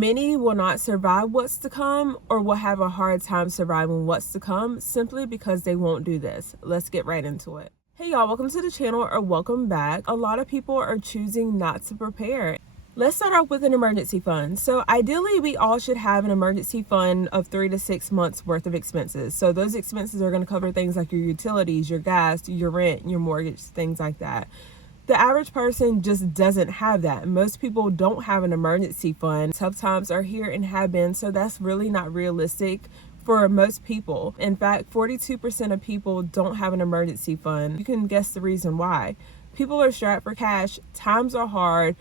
Many will not survive what's to come, or will have a hard time surviving what's to come simply because they won't do this. Let's get right into it. Hey y'all, welcome to the channel, or welcome back. A lot of people are choosing not to prepare. Let's start off with an emergency fund. So ideally, we all should have an emergency fund of 3 to 6 months worth of expenses. So those expenses are going to cover things like your utilities, your gas, your rent, your mortgage, things like that. The average person just doesn't have that. Most people don't have an emergency fund. Tough times are here and have been, so that's really not realistic for most people. In fact, 42% of people don't have an emergency fund. You can guess the reason why. People are strapped for cash, times are hard,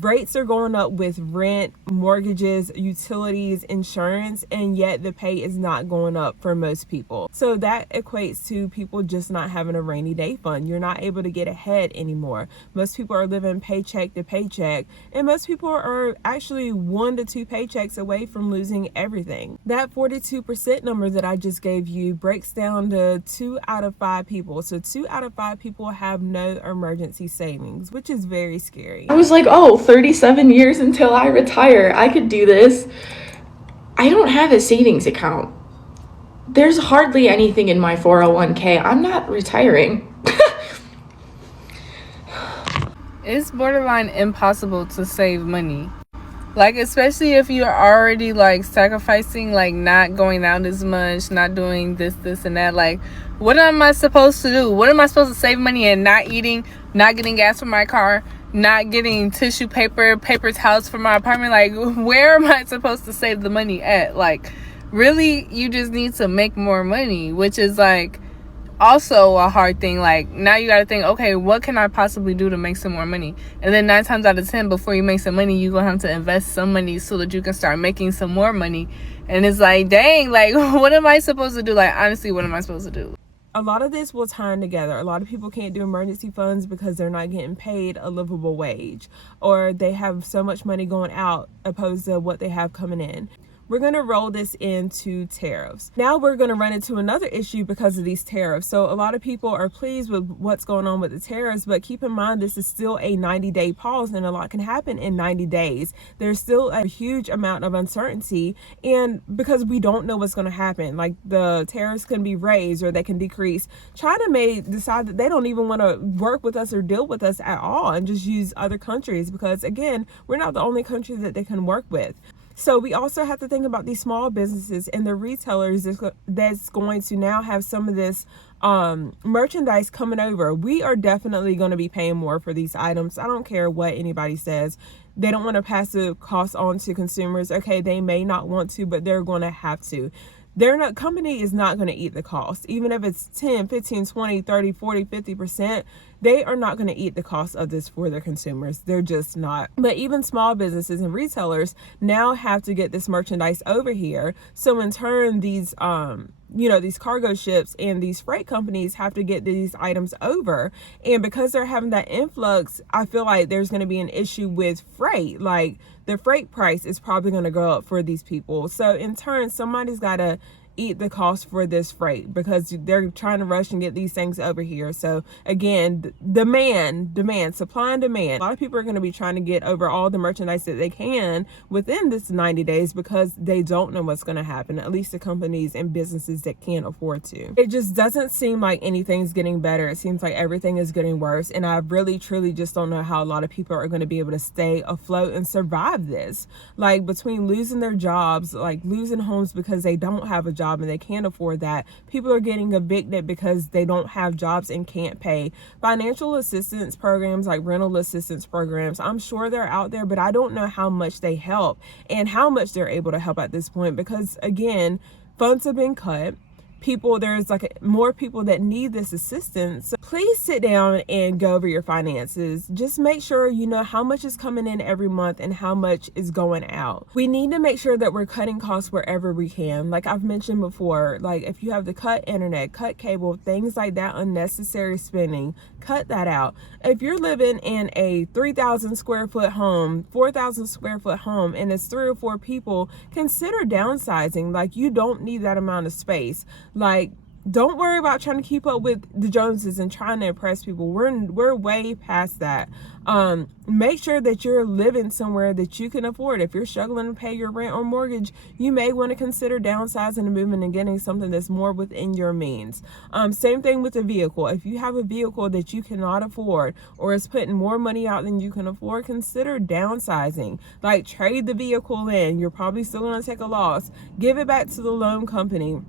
rates are going up with rent, mortgages, utilities, insurance, and yet the pay is not going up for most people. So that equates to people just not having a rainy day fund. You're not able to get ahead anymore. Most people are living paycheck to paycheck, and most people are actually 1 to 2 paychecks away from losing everything. That 42% number that I just gave you breaks down to 2 out of 5 people. So 2 out of 5 people have no emergency savings, which is very scary. I was like, oh, 37 years until I retire. I could do this. I don't have a savings account. There's hardly anything in my 401k. I'm not retiring. It's borderline impossible to save money. Like, especially if you're already like sacrificing, like not going out as much, not doing this and that. Like, what am I supposed to do? What am I supposed to save money in? Not eating, not getting gas for my car, not getting tissue paper towels for my apartment. Like, where am I supposed to save the money at? Like, really, you just need to make more money, which is like also a hard thing. Like, now you got to think, okay, what can I possibly do to make some more money? And then 9 times out of 10, before you make some money, you're gonna have to invest some money so that you can start making some more money. And it's like, dang, like, what am I supposed to do? Like, honestly, what am I supposed to do? A lot of this will tie in together. A lot of people can't do emergency funds because they're not getting paid a livable wage, or they have so much money going out opposed to what they have coming in. We're going to roll this into tariffs. Now we're going to run into another issue because of these tariffs. So a lot of people are pleased with what's going on with the tariffs, but keep in mind this is still a 90-day pause, and a lot can happen in 90 days. There's still a huge amount of uncertainty, and because we don't know what's going to happen, like the tariffs can be raised or they can decrease. China may decide that they don't even want to work with us or deal with us at all and just use other countries, because again, we're not the only country that they can work with. So we also have to think about these small businesses and the retailers that's going to now have some of this merchandise coming over. We are definitely going to be paying more for these items. I don't care what anybody says. They don't want to pass the cost on to consumers. Okay, they may not want to, but they're going to have to. Company is not going to eat the cost. Even if it's 10, 15, 20, 30, 40, 50%, they are not going to eat the cost of this for their consumers. They're just not. But even small businesses and retailers now have to get this merchandise over here. So in turn, these these cargo ships and these freight companies have to get these items over. And because they're having that influx, I feel like there's going to be an issue with freight. Like, the freight price is probably going to go up for these people. So in turn, somebody's got to eat the cost for this freight because they're trying to rush and get these things over here. So again, demand, supply and demand. A lot of people are going to be trying to get over all the merchandise that they can within this 90 days because they don't know what's going to happen, at least the companies and businesses that can afford to. It just doesn't seem like anything's getting better. It seems like everything is getting worse, and I really truly just don't know how a lot of people are going to be able to stay afloat and survive this. Like, between losing their jobs, like losing homes because they don't have a job and they can't afford that. People are getting evicted because they don't have jobs and can't pay. Financial assistance programs like rental assistance programs, I'm sure they're out there, but I don't know how much they help and how much they're able to help at this point, because again, funds have been cut. There's like more people that need this assistance. So please sit down and go over your finances. Just make sure you know how much is coming in every month and how much is going out. We need to make sure that we're cutting costs wherever we can. Like I've mentioned before, like if you have to cut internet, cut cable, things like that, unnecessary spending, cut that out. If you're living in a 3,000 square foot home, 4,000 square foot home, and it's 3 or 4 people, consider downsizing. Like, you don't need that amount of space. Like, Don't worry about trying to keep up with the Joneses and trying to impress people. We're way past that. Make sure that you're living somewhere that you can afford. If you're struggling to pay your rent or mortgage, you may want to consider downsizing and moving and getting something that's more within your means. Same thing with a vehicle. If you have a vehicle that you cannot afford or is putting more money out than you can afford, consider downsizing. Like, trade the vehicle in. You're probably still going to take a loss. Give it back to the loan company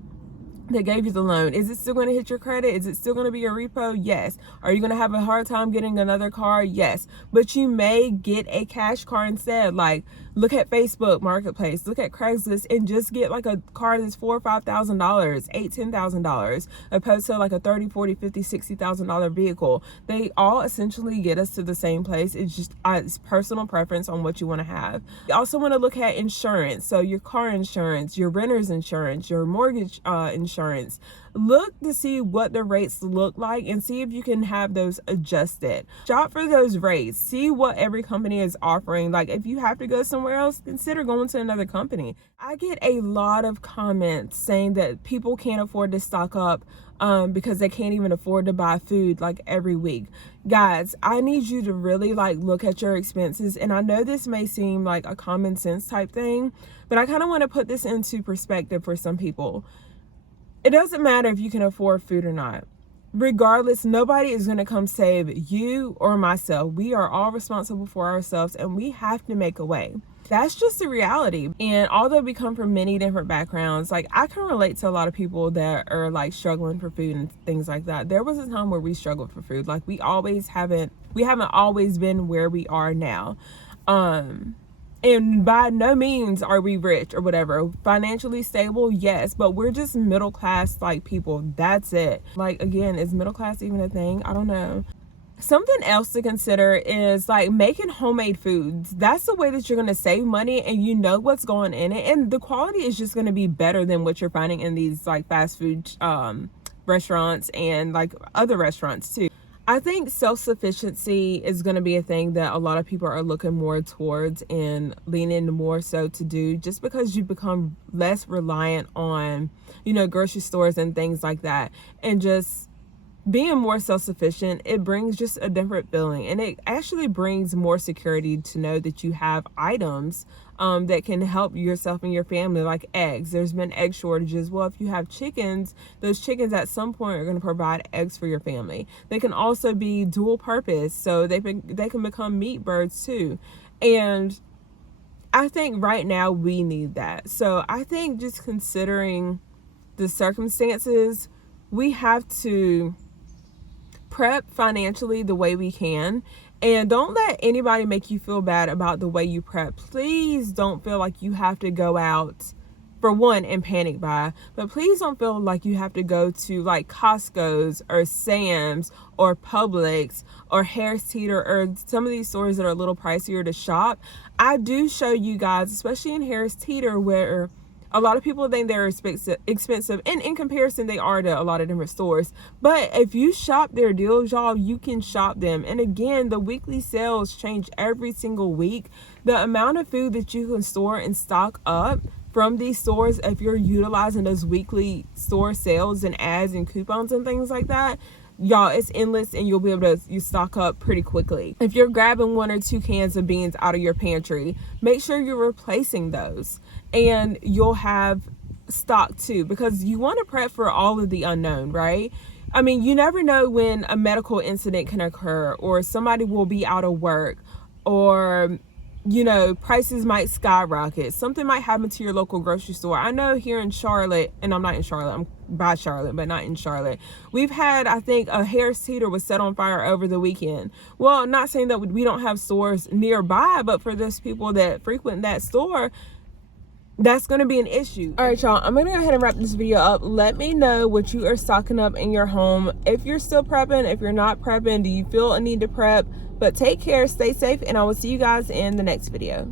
that gave you the loan. Is it still going to hit your credit? Is it still going to be a repo? Yes. Are you going to have a hard time getting another car? Yes. But you may get a cash car instead. Like, look at Facebook Marketplace, look at Craigslist, and just get like a car that's $4,000 or $5,000, $8,000, $10,000, opposed to like a $30,000, $40,000, $50,000, $60,000 vehicle. They all essentially get us to the same place. It's just it's personal preference on what you want to have. You also want to look at insurance. So your car insurance, your renter's insurance, your mortgage insurance. Look to see what the rates look like and see if you can have those adjusted. Shop for those rates. See what every company is offering. Like, if you have to go somewhere else, consider going to another company. I get a lot of comments saying that people can't afford to stock up because they can't even afford to buy food like every week. Guys, I need you to really like look at your expenses. And I know this may seem like a common sense type thing, but I kind of want to put this into perspective for some people. It doesn't matter if you can afford food or not. Regardless, nobody is going to come save you or myself. We are all responsible for ourselves, and we have to make a way. That's just the reality. And although we come from many different backgrounds, like, I can relate to a lot of people that are like struggling for food and things like that. There was a time where we struggled for food. Like, we haven't always been where we are now. And by no means are we rich or whatever. Financially stable, yes, but we're just middle class like people. That's it. Like, again, is middle class even a thing? I don't know. Something else to consider is like making homemade foods. That's the way that you're going to save money, and you know what's going in it, and the quality is just going to be better than what you're finding in these like fast food restaurants and like other restaurants too. I think self-sufficiency is going to be a thing that a lot of people are looking more towards and leaning more so to do, just because you become less reliant on, grocery stores and things like that. And just being more self-sufficient, it brings just a different feeling. And it actually brings more security to know that you have items that can help yourself and your family, like eggs. There's been egg shortages. Well, if you have chickens, those chickens at some point are going to provide eggs for your family. They can also be dual purpose, so they can become meat birds too. And I think right now we need that. So I think just considering the circumstances, we have to prep financially the way we can. And don't let anybody make you feel bad about the way you prep. Please don't feel like you have to go out, for one, and panic buy. But please don't feel like you have to go to like Costco's or Sam's or Publix or Harris Teeter or some of these stores that are a little pricier to shop. I do show you guys, especially in Harris Teeter, where a lot of people think they're expensive, and in comparison, they are to a lot of different stores. But if you shop their deals, y'all, you can shop them. And again, the weekly sales change every single week. The amount of food that you can store and stock up from these stores, if you're utilizing those weekly store sales and ads and coupons and things like that, y'all, it's endless, and you'll be able to stock up pretty quickly. If you're grabbing 1 or 2 cans of beans out of your pantry, make sure you're replacing those, and you'll have stock too, because you want to prep for all of the unknown, right? I mean, you never know when a medical incident can occur, or somebody will be out of work, or prices might skyrocket. Something might happen to your local grocery store. I know here in Charlotte, and I'm not in Charlotte, I'm by Charlotte, but not in Charlotte. We've had, I think, a Harris Teeter was set on fire over the weekend. Well, not saying that we don't have stores nearby, but for those people that frequent that store, that's going to be an issue. All right, y'all, I'm going to go ahead and wrap this video up. Let me know what you are stocking up in your home. If you're still prepping, if you're not prepping, do you feel a need to prep? But take care, stay safe, and I will see you guys in the next video.